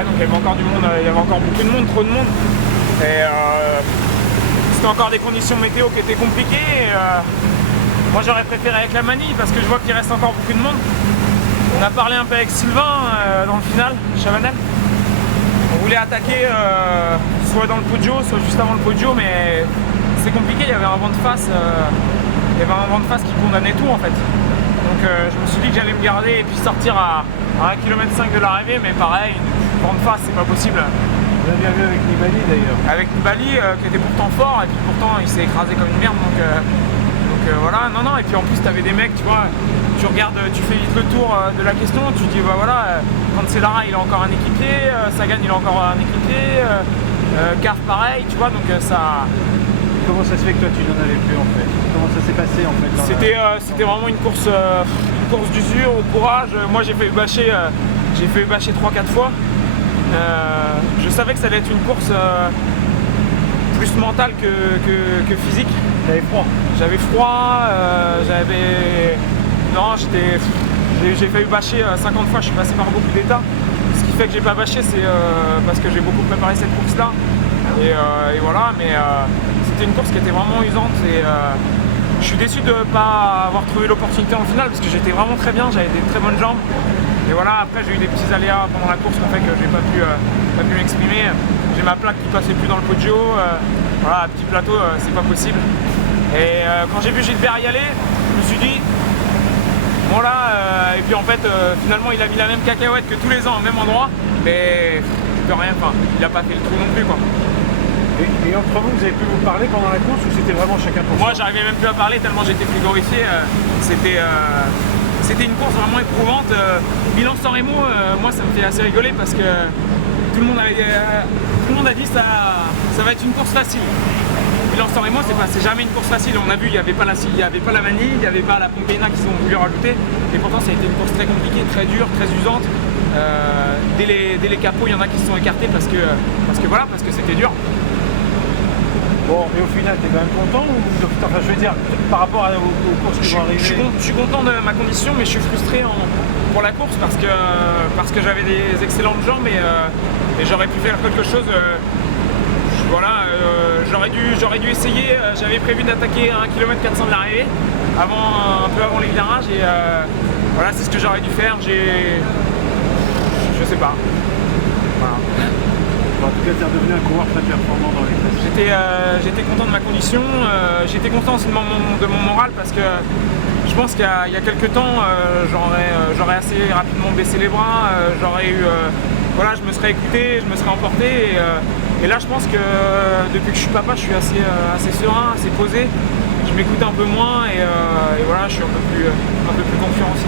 Ouais, donc il y avait encore du monde, il y avait encore beaucoup de monde, trop de monde. Et c'était encore des conditions météo qui étaient compliquées. Moi j'aurais préféré avec la Mani parce que je vois qu'il reste encore beaucoup de monde. On a parlé un peu avec Sylvain dans le final, Chavanel. On voulait attaquer soit dans le Poggio, soit juste avant le Poggio, mais c'est compliqué, il y avait un vent de face. Il y avait un vent de face qui condamnait tout en fait. Donc je me suis dit que j'allais me garder et puis sortir à 1,5 km de l'arrivée, mais pareil, vent de face c'est pas possible. On l'a bien vu avec Nibali d'ailleurs. Avec Nibali qui était pourtant fort et puis pourtant il s'est écrasé comme une merde donc voilà, non, et puis en plus t'avais des mecs, tu vois, tu regardes, tu fais vite le tour de la question, tu dis bah voilà, quand c'est Lara il a encore un équipier, Sagan il a encore un équipier, Carf pareil, tu vois, donc ça... Comment ça se fait que toi tu n'en avais plus en fait? Comment ça s'est passé en fait? C'était vraiment une course d'usure, au courage. Moi j'ai fait bâcher 3-4 fois. Je savais que ça allait être une course plus mentale que physique. T'avais froid? J'avais froid, non, j'ai failli bâcher 50 fois, je suis passé par beaucoup d'états. Ce qui fait que j'ai pas bâché, c'est parce que j'ai beaucoup préparé cette course-là. Et voilà, mais c'était une course qui était vraiment usante et je suis déçu de ne pas avoir trouvé l'opportunité en finale parce que j'étais vraiment très bien, j'avais des très bonnes jambes. Et voilà, après j'ai eu des petits aléas pendant la course qui ont fait que j'ai pas pu m'exprimer. J'ai ma plaque qui passait plus dans le Poggio, voilà, petit plateau, c'est pas possible. Et quand j'ai vu Gilbert y aller, je me suis dit, bon là, et puis en fait, finalement il a mis la même cacahuète que tous les ans au même endroit, mais de rien, enfin, il a pas fait le trou non plus quoi. Et entre vous avez pu vous parler pendant la course ou c'était vraiment chacun pour soi? Moi j'arrivais même plus à parler tellement j'étais frigorifié, c'était une course vraiment éprouvante. Milan-San Remo, moi ça me fait assez rigoler parce que tout le monde a dit ça va être une course facile. Milan-San Remo c'est jamais une course facile, on a vu il n'y avait pas la Mani, il n'y avait pas la Pompena qui sont voulu rajouter et pourtant ça a été une course très compliquée, très dure, très usante. Dès les capots il y en a qui se sont écartés parce que c'était dur. Bon, et au final, t'es quand même content ou... Enfin, je veux dire, par rapport aux courses qui vont arriver. Je suis content de ma condition, mais je suis frustré pour la course parce que j'avais des excellentes jambes et j'aurais pu faire quelque chose. Voilà, j'aurais dû essayer. J'avais prévu d'attaquer à 1,4 km de l'arrivée, un peu avant les virages, et voilà, c'est ce que j'aurais dû faire. Je sais pas. Voilà. En tout cas, tu es devenu un coureur très performant dans les classes. J'étais content de ma condition, j'étais content aussi de mon moral parce que je pense qu'il y a quelques temps, j'aurais assez rapidement baissé les bras, voilà, je me serais écouté, je me serais emporté et là je pense que depuis que je suis papa, je suis assez serein, assez posé, je m'écoute un peu moins et voilà, je suis un peu plus confiant aussi.